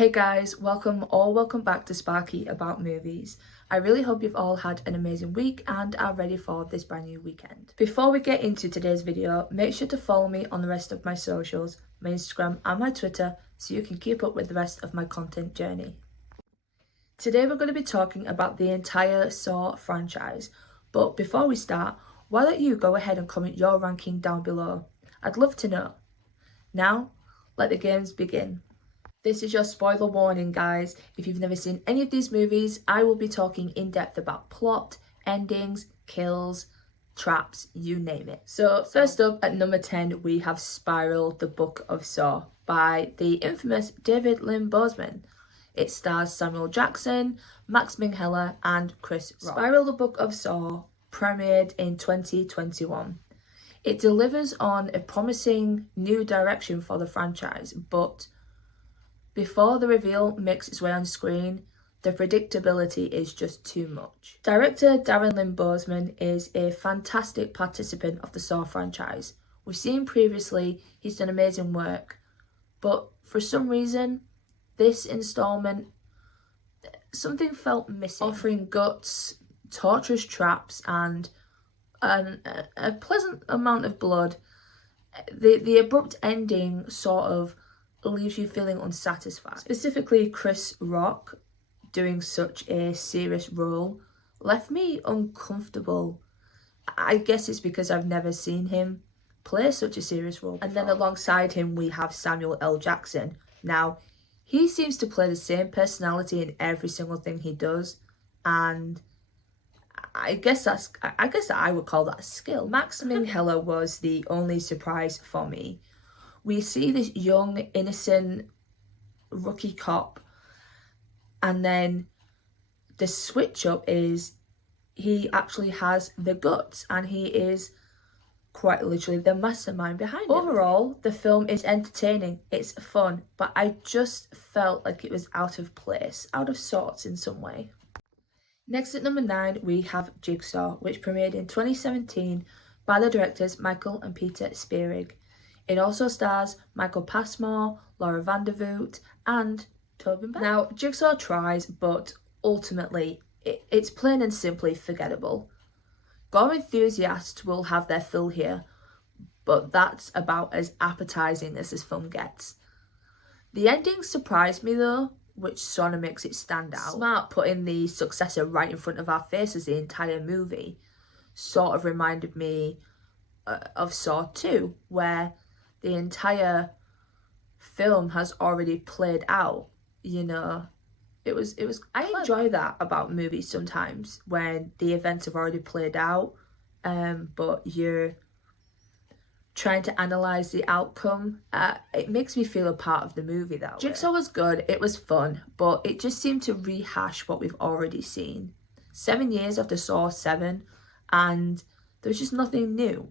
Hey guys, welcome back to Sparky About Movies. I really hope you've all had an amazing week and are ready for this brand new weekend. Before we get into today's video, make sure to follow me on the rest of my socials, my Instagram and my Twitter, so you can keep up with the rest of my content journey. Today we're going to be talking about the entire Saw franchise, but before we start, why don't you go ahead and comment your ranking down below? I'd love to know. Now, let the games begin. This is your spoiler warning, guys. If you've never seen any of these movies, I will be talking in depth about plot, endings, kills, traps, you name it. So first up at number 10, we have Spiral, the Book of Saw by the infamous David Lynn Boseman. It stars Samuel Jackson, Max Minghella and Chris Rock. Spiral, the Book of Saw premiered in 2021. It delivers on a promising new direction for the franchise, but before the reveal makes its way on screen, the predictability is just too much. Director Darren Lynn Boseman is a fantastic participant of the Saw franchise. We've seen previously he's done amazing work, but for some reason, this installment, something felt missing. Offering guts, torturous traps, and a pleasant amount of blood, the abrupt ending sort of leaves you feeling unsatisfied. Specifically, Chris Rock doing such a serious role left me uncomfortable. I guess it's because I've never seen him play such a serious role before. And then alongside him we have Samuel L. Jackson. Now, he seems to play the same personality in every single thing he does, and I guess I would call that a skill. Max Minghella was the only surprise for me. We see this young, innocent rookie cop, and then the switch up is he actually has the guts and he is quite literally the mastermind behind it. Overall, the film is entertaining, it's fun, but I just felt like it was out of place, out of sorts in some way. Next at number 9, we have Jigsaw, which premiered in 2017 by the directors Michael and Peter Spierig. It also stars Michael Passmore, Laura Vandervoort, and Tobin Bell. Now, Jigsaw tries, but ultimately, it's plain and simply forgettable. Gore enthusiasts will have their fill here, but that's about as appetizing as this film gets. The ending surprised me though, which sort of makes it stand out. Smart putting the successor right in front of our faces the entire movie sort of reminded me of Saw 2, where the entire film has already played out, you know. I enjoy that about movies sometimes, when the events have already played out, but you're trying to analyse the outcome. It makes me feel a part of the movie that way. Jigsaw was good, it was fun, but it just seemed to rehash what we've already seen. 7 years after Saw 7, and there was just nothing new.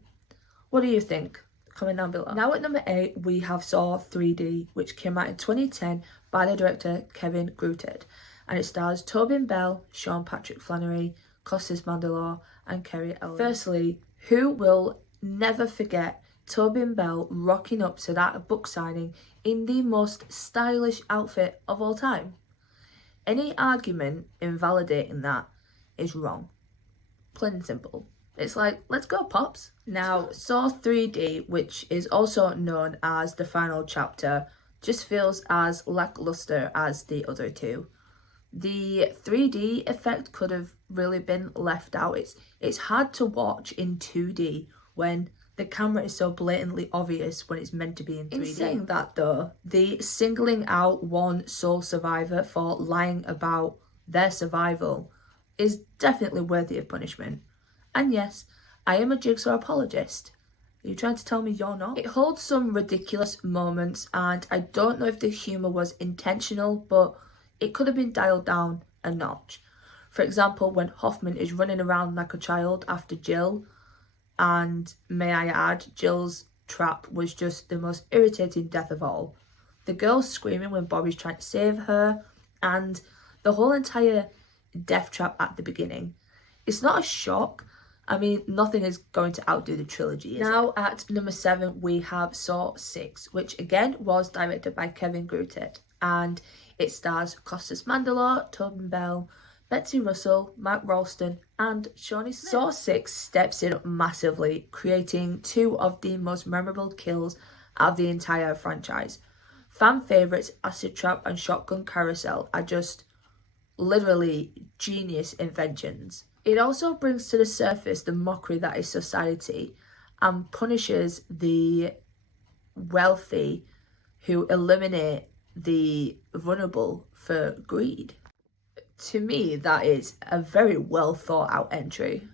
What do you think? Comment down below. Now at number 8, we have Saw 3D, which came out in 2010 by the director Kevin Grutted, and it stars Tobin Bell, Sean Patrick Flannery, Costas Mandylor, and Kerry Ellis. Firstly, who will never forget Tobin Bell rocking up to that book signing in the most stylish outfit of all time? Any argument invalidating that is wrong. Plain and simple. It's like, let's go, Pops. Now, Saw 3D, which is also known as the final chapter, just feels as lackluster as the other two. The 3D effect could have really been left out. It's hard to watch in 2D when the camera is so blatantly obvious when it's meant to be in 3D. In saying that though, the singling out one sole survivor for lying about their survival is definitely worthy of punishment. And yes, I am a Jigsaw apologist. Are you trying to tell me you're not? It holds some ridiculous moments, and I don't know if the humour was intentional, but it could have been dialed down a notch. For example, when Hoffman is running around like a child after Jill, and may I add, Jill's trap was just the most irritating death of all. The girl screaming when Bobby's trying to save her, and the whole entire death trap at the beginning. It's not a shock. I mean, nothing is going to outdo the trilogy, is it? Now at number 7, we have Saw 6, which again was directed by Kevin Grutted, and It stars Costas Mandylor, Tobin Bell, Betsy Russell, Mark Ralston and Shawnee Smith. Saw 6 steps in massively, creating 2 of the most memorable kills out of the entire franchise. Fan favourites Acid Trap and Shotgun Carousel are just literally genius inventions. It also brings to the surface the mockery that is society and punishes the wealthy who eliminate the vulnerable for greed. To me, that is a very well thought out entry.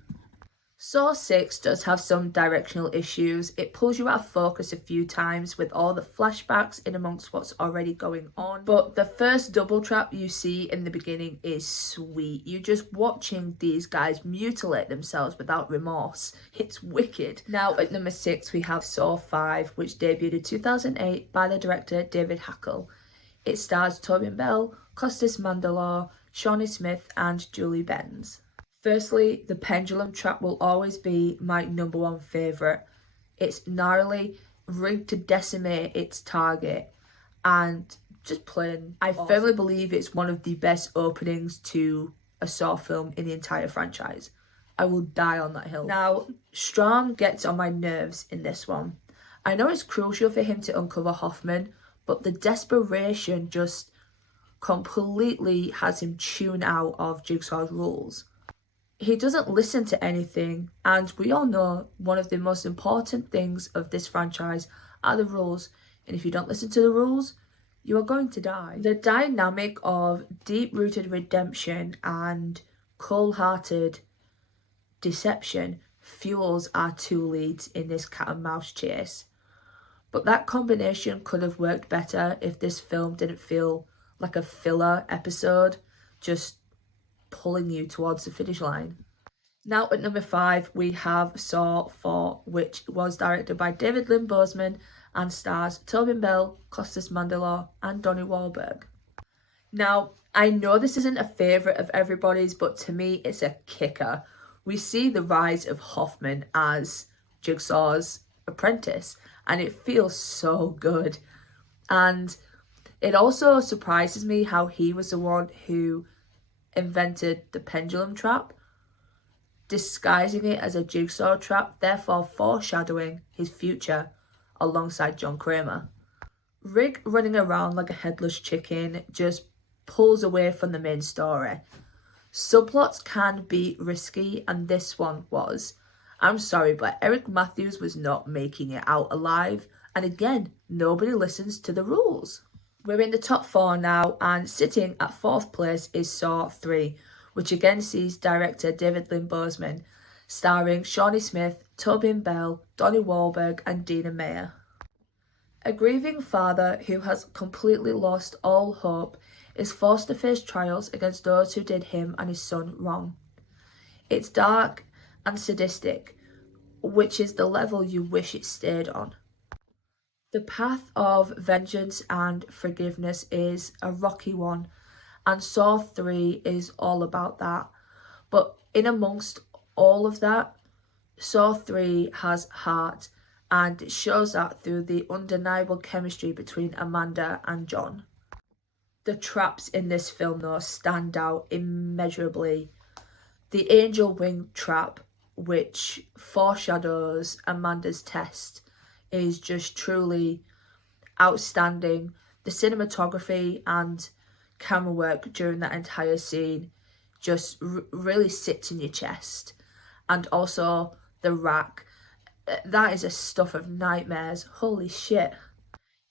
Saw 6 does have some directional issues. It pulls you out of focus a few times with all the flashbacks in amongst what's already going on. But the first double trap you see in the beginning is sweet. You're just watching these guys mutilate themselves without remorse. It's wicked. Now at number 6 we have Saw 5, which debuted in 2008 by the director David Hackle. It stars Tobin Bell, Costas Mandylor, Shawnee Smith and Julie Benz. Firstly, the pendulum trap will always be my number 1 favourite. It's gnarly, rigged to decimate its target, and just plain I firmly believe it's one of the best openings to a Saw film in the entire franchise. I will die on that hill. Now, Strahm gets on my nerves in this one. I know it's crucial for him to uncover Hoffman, but the desperation just completely has him tune out of Jigsaw's rules. He doesn't listen to anything, and we all know one of the most important things of this franchise are the rules, and if you don't listen to the rules, you are going to die. The dynamic of deep-rooted redemption and cold-hearted deception fuels our 2 leads in this cat and mouse chase. But that combination could have worked better if this film didn't feel like a filler episode, just pulling you towards the finish line. Now at number 5 we have Saw 4, which was directed by David Lynn Boseman and stars Tobin Bell, Costas Mandylor and Donnie Wahlberg. Now I know this isn't a favourite of everybody's, but to me it's a kicker. We see the rise of Hoffman as Jigsaw's apprentice and it feels so good. And it also surprises me how he was the one who invented the pendulum trap, disguising it as a jigsaw trap, therefore foreshadowing his future alongside John Kramer. Rig running around like a headless chicken just pulls away from the main story. Subplots can be risky, and this one was. I'm sorry, but Eric Matthews was not making it out alive, and again, nobody listens to the rules. We're in the top 4 now, and sitting at 4th place is Saw 3, which again sees director David Lynn Boseman, starring Shawnee Smith, Tobin Bell, Donnie Wahlberg and Dina Meyer. A grieving father who has completely lost all hope is forced to face trials against those who did him and his son wrong. It's dark and sadistic, which is the level you wish it stayed on. The path of vengeance and forgiveness is a rocky one, and Saw 3 is all about that. But in amongst all of that, Saw 3 has heart, and it shows that through the undeniable chemistry between Amanda and John. The traps in this film, though, stand out immeasurably. The angel wing trap, which foreshadows Amanda's test, is just truly outstanding. The cinematography and camera work during that entire scene just really sits in your chest. And also the rack, that is a stuff of nightmares. Holy shit.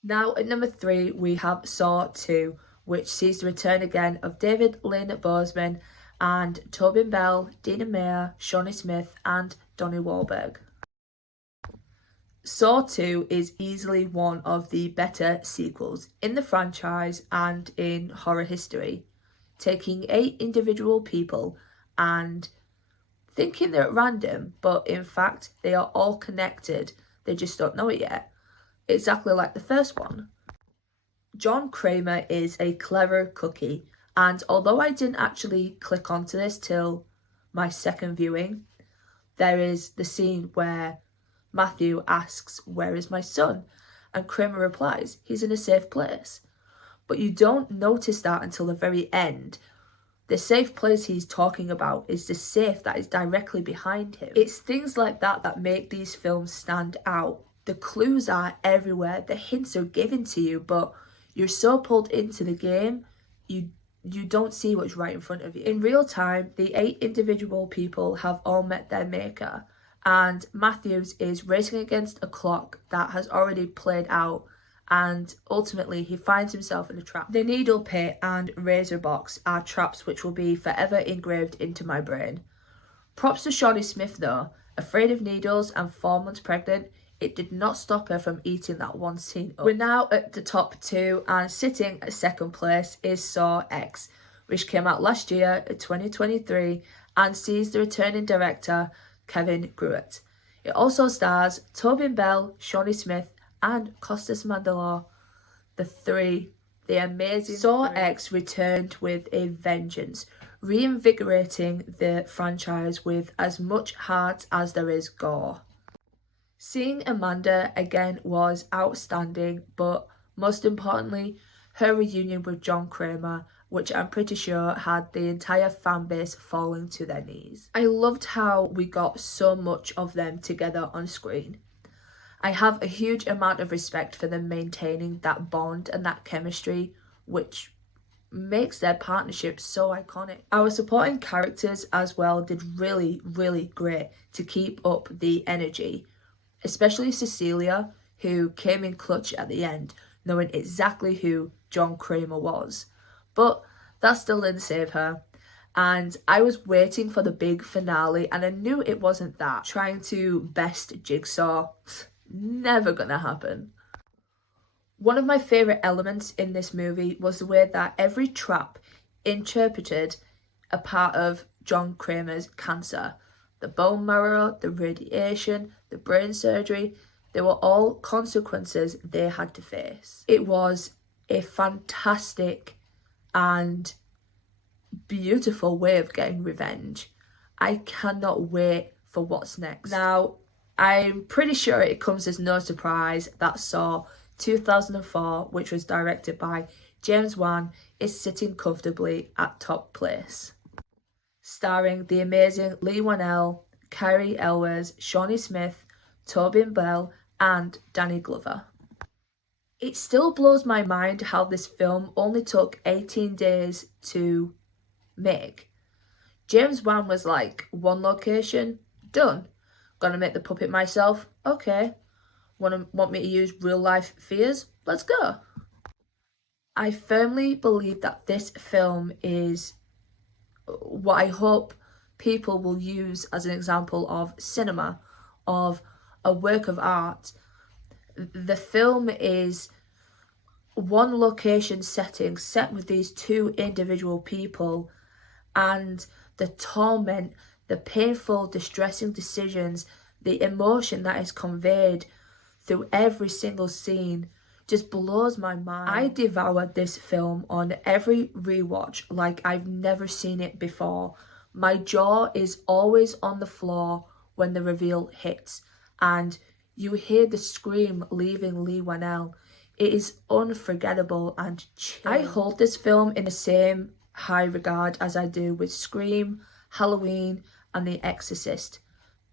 Now at number 3 we have Saw 2, which sees the return again of David Lynn Boseman and Tobin Bell, Dina Meyer, Shawnee Smith and Donnie Wahlberg. Saw 2 is easily one of the better sequels in the franchise and in horror history, taking 8 individual people and thinking they're at random, but in fact they are all connected, they just don't know it yet, exactly like the first one. John Kramer is a clever cookie, and although I didn't actually click onto this till my second viewing, there is the scene where Matthew asks, "Where is my son?" And Kramer replies, "He's in a safe place." but you don't notice that until the very end. The safe place he's talking about is the safe that is directly behind him. It's things like that that make these films stand out. The clues are everywhere, the hints are given to you, but you're so pulled into the game, you don't see what's right in front of you. In real time, the 8 individual people have all met their maker, and Matthews is racing against a clock that has already played out, and ultimately he finds himself in a trap. The needle pit and razor box are traps which will be forever engraved into my brain. Props to Shawnee Smith though. Afraid of needles and 4 months pregnant, it did not stop her from eating that one scene up. We're now at the top 2, and sitting at second place is Saw X, which came out last year in 2023 and sees the returning director Kevin Gruett. It also stars Tobin Bell, Shawnee Smith and Costas Mandylor, the amazing Saw X returned with a vengeance, reinvigorating the franchise with as much heart as there is gore. Seeing Amanda again was outstanding, but most importantly, her reunion with John Kramer, which I'm pretty sure had the entire fan base falling to their knees. I loved how we got so much of them together on screen. I have a huge amount of respect for them maintaining that bond and that chemistry, which makes their partnership so iconic. Our supporting characters as well did really, really great to keep up the energy, especially Cecilia, who came in clutch at the end, knowing exactly who John Kramer was. But that still didn't save her. And I was waiting for the big finale, and I knew it wasn't that. Trying to best Jigsaw, never gonna happen. One of my favourite elements in this movie was the way that every trap interpreted a part of John Kramer's cancer. The bone marrow, the radiation, the brain surgery, they were all consequences they had to face. It was a fantastic and beautiful way of getting revenge. I cannot wait for what's next. Now, I'm pretty sure it comes as no surprise that Saw 2004, which was directed by James Wan, is sitting comfortably at top place. Starring the amazing Leigh Whannell, Cary Elwes, Shawnee Smith, Tobin Bell and Danny Glover. It still blows my mind how this film only took 18 days to make. James Wan was like, one location, done. Gonna make the puppet myself? Okay. Want me to use real life fears? Let's go. I firmly believe that this film is what I hope people will use as an example of cinema, of a work of art. The film is one location setting set with these 2 individual people, and the torment, the painful, distressing decisions, the emotion that is conveyed through every single scene just blows my mind. I devoured this film on every rewatch like I've never seen it before. My jaw is always on the floor when the reveal hits, and you hear the scream leaving Leigh Whannell. It is unforgettable and chilling. I hold this film in the same high regard as I do with Scream, Halloween and The Exorcist,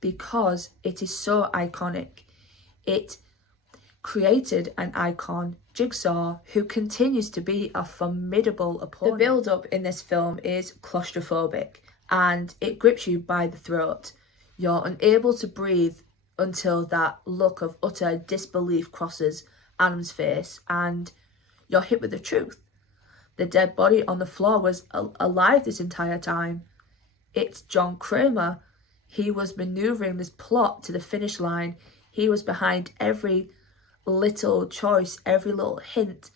because it is so iconic. It created an icon, Jigsaw, who continues to be a formidable opponent. The build-up in this film is claustrophobic and it grips you by the throat. You're unable to breathe until that look of utter disbelief crosses Adam's face and you're hit with the truth. The dead body on the floor was alive this entire time. It's John Kramer. He was manoeuvring this plot to the finish line. He was behind every little choice, every little hint,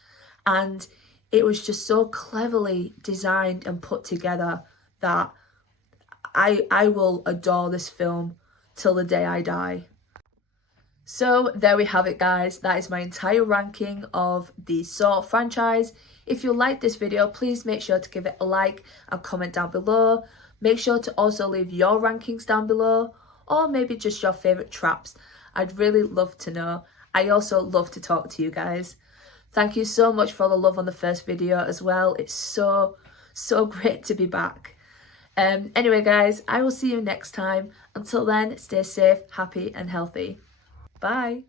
and it was just so cleverly designed and put together that I will adore this film till the day I die. So there we have it, guys. That is my entire ranking of the Saw franchise. If you liked this video, please make sure to give it a like and comment down below. Make sure to also leave your rankings down below, or maybe just your favourite traps. I'd really love to know. I also love to talk to you guys. Thank you so much for the love on the first video as well. It's so great to be back. Anyway guys, I will see you next time. Until then, stay safe, happy and healthy. Bye.